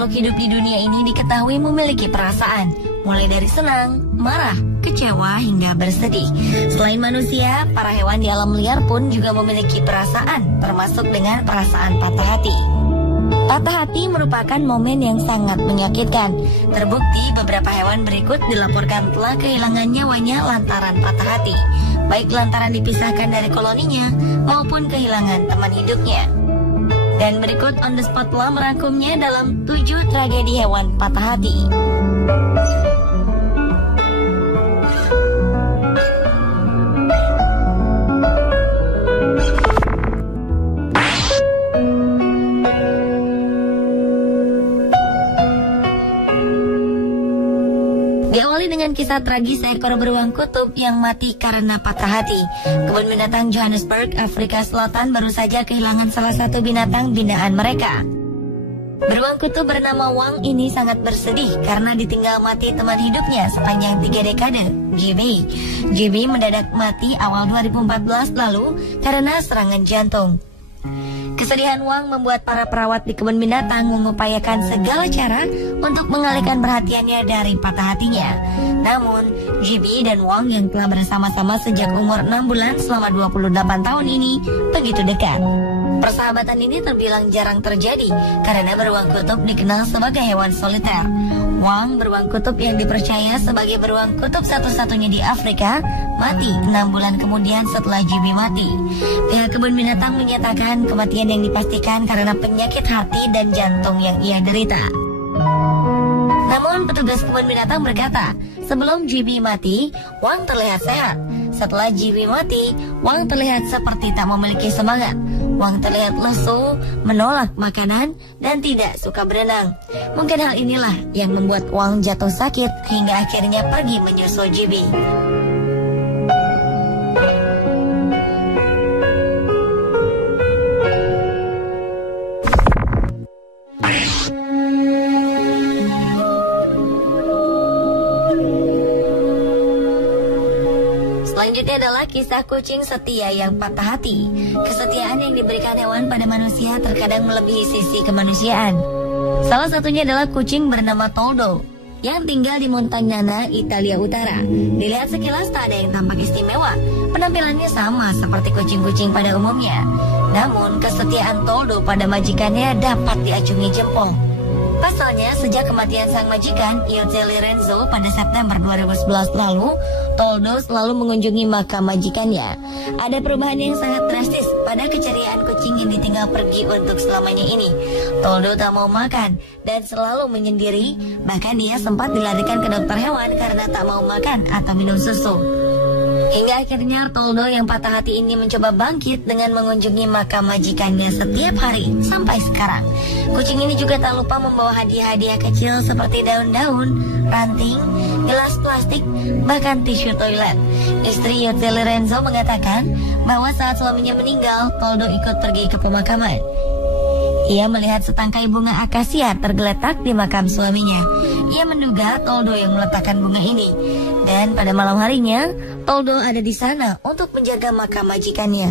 makhluk hidup di dunia ini diketahui memiliki perasaan, mulai dari senang, marah, kecewa, hingga bersedih. Selain manusia, para hewan di alam liar pun juga memiliki perasaan, termasuk dengan perasaan patah hati. Patah hati merupakan momen yang sangat menyakitkan. Terbukti beberapa hewan berikut dilaporkan telah kehilangan nyawanya lantaran patah hati, baik lantaran dipisahkan dari koloninya maupun kehilangan teman hidupnya. Dan berikut On The Spot telah merangkumnya dalam 7 tragedi hewan patah hati. Diawali dengan kisah tragis seekor beruang kutub yang mati karena patah hati. Kebun binatang Johannesburg, Afrika Selatan baru saja kehilangan salah satu binatang binaan mereka. Beruang kutub bernama Wang ini sangat bersedih karena ditinggal mati teman hidupnya sepanjang 3 dekade, GB. GB mendadak mati awal 2014 lalu karena serangan jantung. Kesedihan Wang membuat para perawat di kebun binatang mengupayakan segala cara untuk mengalihkan perhatiannya dari patah hatinya. Namun, GB dan Wang yang telah bersama-sama sejak umur 6 bulan selama 28 tahun ini begitu dekat. Persahabatan ini terbilang jarang terjadi karena beruang kutub dikenal sebagai hewan soliter. Wang, beruang kutub yang dipercaya sebagai beruang kutub satu-satunya di Afrika, mati 6 bulan kemudian setelah GB mati. Pihak kebun binatang menyatakan kematian yang dipastikan karena penyakit hati dan jantung yang ia derita. Namun petugas kebun binatang berkata, sebelum GB mati, Wang terlihat sehat. Setelah GB mati, Wang terlihat seperti tak memiliki semangat. Wang terlihat lesu, menolak makanan, dan tidak suka berenang. Mungkin hal inilah yang membuat Wang jatuh sakit hingga akhirnya pergi menyusul GB. Selanjutnya adalah kisah kucing setia yang patah hati. Kesetiaan yang diberikan hewan pada manusia terkadang melebihi sisi kemanusiaan. Salah satunya adalah kucing bernama Toldo yang tinggal di Montagnana, Italia Utara. Dilihat sekilas tak ada yang tampak istimewa. Penampilannya sama seperti kucing-kucing pada umumnya. Namun kesetiaan Toldo pada majikannya dapat diacungi jempol. Pasalnya, sejak kematian sang majikan, Jose Lorenzo pada September 2011 lalu, Toldo selalu mengunjungi makam majikannya. Ada perubahan yang sangat drastis pada keceriaan kucing yang ditinggal pergi untuk selamanya ini. Toldo tak mau makan dan selalu menyendiri, bahkan dia sempat dilarikan ke dokter hewan karena tak mau makan atau minum susu. Hingga akhirnya Toldo yang patah hati ini mencoba bangkit dengan mengunjungi makam majikannya setiap hari sampai sekarang. Kucing ini juga tak lupa membawa hadiah-hadiah kecil seperti daun-daun, ranting, gelas plastik, bahkan tisu toilet. Istri Jose Lorenzo mengatakan bahwa saat suaminya meninggal, Toldo ikut pergi ke pemakaman. Ia melihat setangkai bunga akasia tergeletak di makam suaminya. Ia menduga Toldo yang meletakkan bunga ini. Dan pada malam harinya, Toldo ada di sana untuk menjaga makam majikannya.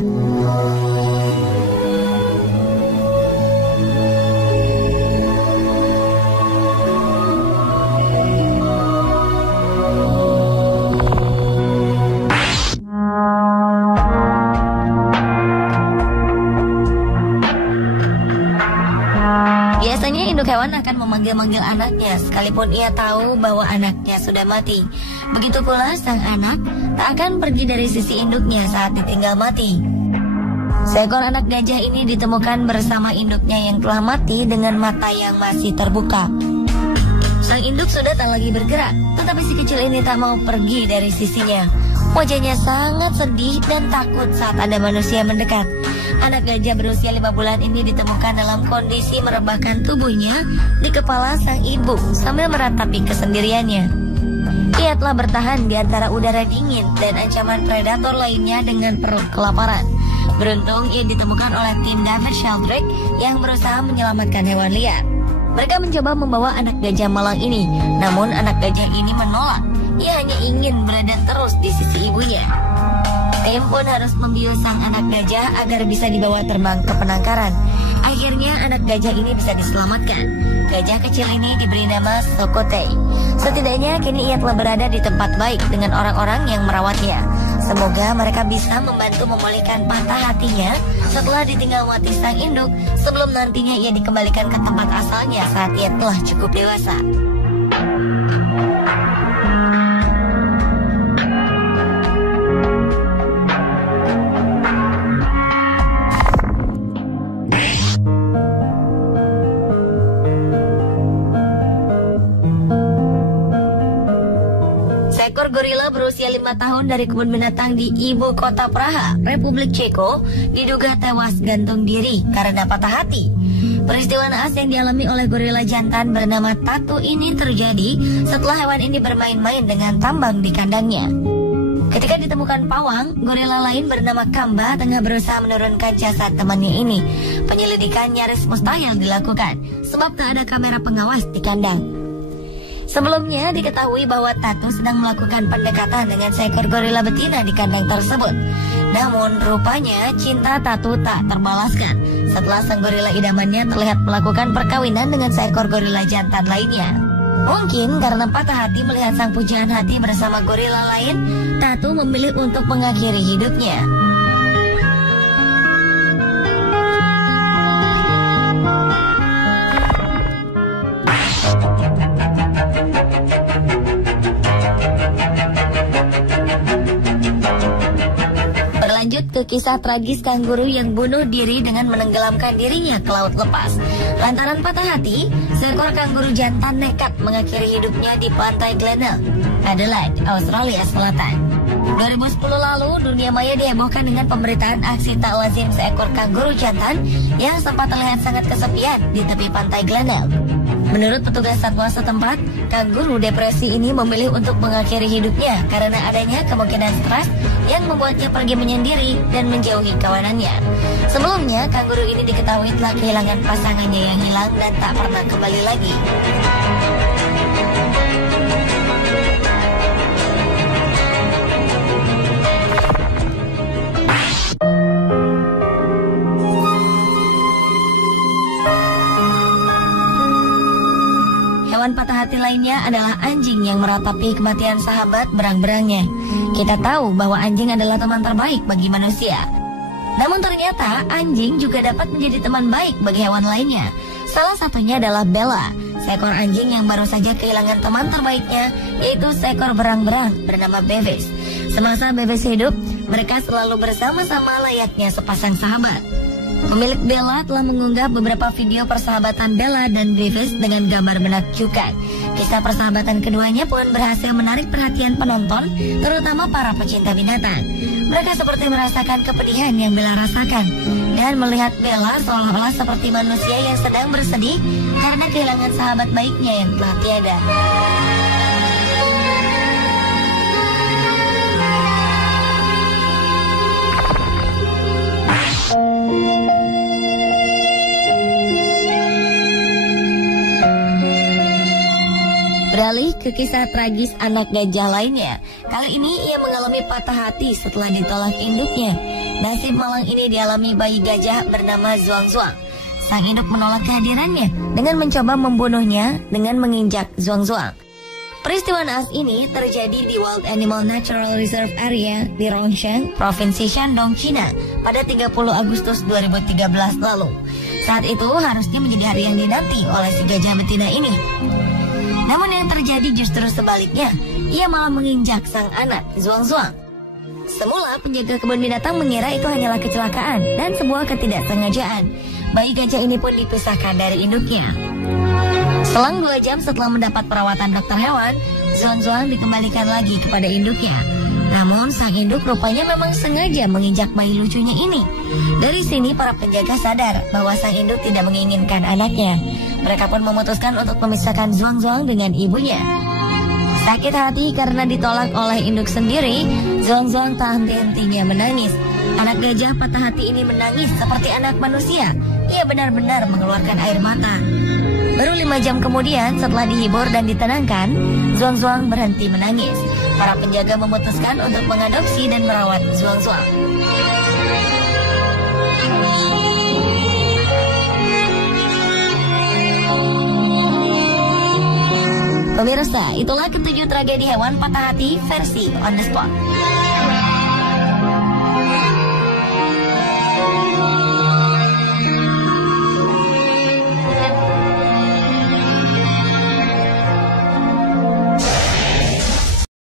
Biasanya induk hewan akan memanggil-manggil anaknya sekalipun ia tahu bahwa anaknya sudah mati. Begitu pula sang anak tak akan pergi dari sisi induknya saat ditinggal mati. Seekor anak gajah ini ditemukan bersama induknya yang telah mati dengan mata yang masih terbuka. Sang induk sudah tak lagi bergerak, tetapi si kecil ini tak mau pergi dari sisinya. Wajahnya sangat sedih dan takut saat ada manusia mendekat. Anak gajah berusia 5 bulan ini ditemukan dalam kondisi merebahkan tubuhnya di kepala sang ibu sambil meratapi kesendiriannya. Ia telah bertahan di antara udara dingin dan ancaman predator lainnya dengan perut kelaparan. Beruntung ia ditemukan oleh tim David Sheldrake yang berusaha menyelamatkan hewan liar. Mereka mencoba membawa anak gajah malang ini, namun anak gajah ini menolak. Ia hanya ingin berada terus di sisi ibunya. Tim pun harus membius sang anak gajah agar bisa dibawa terbang ke penangkaran. Akhirnya anak gajah ini bisa diselamatkan. Gajah kecil ini diberi nama Sokotei. Setidaknya kini ia telah berada di tempat baik dengan orang-orang yang merawatnya. Semoga mereka bisa membantu memulihkan patah hatinya setelah ditinggal mati sang induk, sebelum nantinya ia dikembalikan ke tempat asalnya saat ia telah cukup dewasa. Seekor gorila berusia 5 tahun dari kebun binatang di ibu kota Praha, Republik Ceko, diduga tewas gantung diri karena patah hati. Peristiwa naas yang dialami oleh gorila jantan bernama Tatu ini terjadi setelah hewan ini bermain-main dengan tambang di kandangnya. Ketika ditemukan pawang, gorila lain bernama Kamba tengah berusaha menurunkan jasad temannya ini. Penyelidikan nyaris mustahil dilakukan sebab tak ada kamera pengawas di kandang. Sebelumnya diketahui bahwa Tatu sedang melakukan pendekatan dengan seekor gorila betina di kandang tersebut. Namun rupanya cinta Tatu tak terbalaskan setelah sang gorila idamannya terlihat melakukan perkawinan dengan seekor gorila jantan lainnya. Mungkin karena patah hati melihat sang pujaan hati bersama gorila lain, Tatu memilih untuk mengakhiri hidupnya. Berlanjut ke kisah tragis kanguru yang bunuh diri dengan menenggelamkan dirinya ke laut lepas. Lantaran patah hati, seekor kanguru jantan nekat mengakhiri hidupnya di pantai Glenelg, Adelaide, Australia Selatan. 2010 lalu, dunia maya dihebohkan dengan pemberitaan aksi tak lazim seekor kanguru jantan yang sempat terlihat sangat kesepian di tepi pantai Glenelg. Menurut petugas satwa setempat, kanguru depresi ini memilih untuk mengakhiri hidupnya karena adanya kemungkinan stres yang membuatnya pergi menyendiri dan menjauhi kawanannya. Sebelumnya, kanguru ini diketahui telah kehilangan pasangannya yang hilang dan tak pernah kembali lagi. Hewan patah hati lainnya adalah anjing yang meratapi kematian sahabat berang-berangnya. Kita tahu bahwa anjing adalah teman terbaik bagi manusia. Namun ternyata anjing juga dapat menjadi teman baik bagi hewan lainnya. Salah satunya adalah Bella, seekor anjing yang baru saja kehilangan teman terbaiknya, yaitu seekor berang-berang bernama Bevis. Semasa Bevis hidup, mereka selalu bersama-sama layaknya sepasang sahabat. Pemilik Bella telah mengunggah beberapa video persahabatan Bella dan Bevis dengan gambar menakjubkan. Kisah persahabatan keduanya pun berhasil menarik perhatian penonton, terutama para pecinta binatang. Mereka seperti merasakan kepedihan yang Bella rasakan dan melihat Bella seolah-olah seperti manusia yang sedang bersedih karena kehilangan sahabat baiknya yang telah tiada. Beralih ke kisah tragis anak gajah lainnya. Kali ini ia mengalami patah hati setelah ditolak induknya. Nasib malang ini dialami bayi gajah bernama Zhuang-Zhuang. Sang induk menolak kehadirannya dengan mencoba membunuhnya dengan menginjak Zhuang-Zhuang. Peristiwa naas ini terjadi di Wild Animal Natural Reserve Area di Rongsheng, Provinsi Shandong, China pada 30 Agustus 2013 lalu. Saat itu harusnya menjadi hari yang dinanti oleh si gajah betina ini. Namun yang terjadi justru sebaliknya, ia malah menginjak sang anak, Zhuang-Zhuang. Semula penjaga kebun binatang mengira itu hanyalah kecelakaan dan sebuah ketidaksengajaan. Bayi gajah ini pun dipisahkan dari induknya. Selang 2 jam setelah mendapat perawatan dokter hewan, Zhuang-Zhuang dikembalikan lagi kepada induknya. Namun sang induk rupanya memang sengaja menginjak bayi lucunya ini. Dari sini para penjaga sadar bahwa sang induk tidak menginginkan anaknya. Mereka pun memutuskan untuk memisahkan Zhuang-Zhuang dengan ibunya. Sakit hati karena ditolak oleh induk sendiri, Zhuang-Zhuang tak henti-hentinya menangis. Anak gajah patah hati ini menangis seperti anak manusia. Ia benar-benar mengeluarkan air mata. Baru 5 jam kemudian setelah dihibur dan ditenangkan, Zhuang-Zhuang berhenti menangis. Para penjaga memutuskan untuk mengadopsi dan merawat Zhuang-Zhuang. Pemirsa, itulah ke-7 tragedi hewan patah hati versi On The Spot.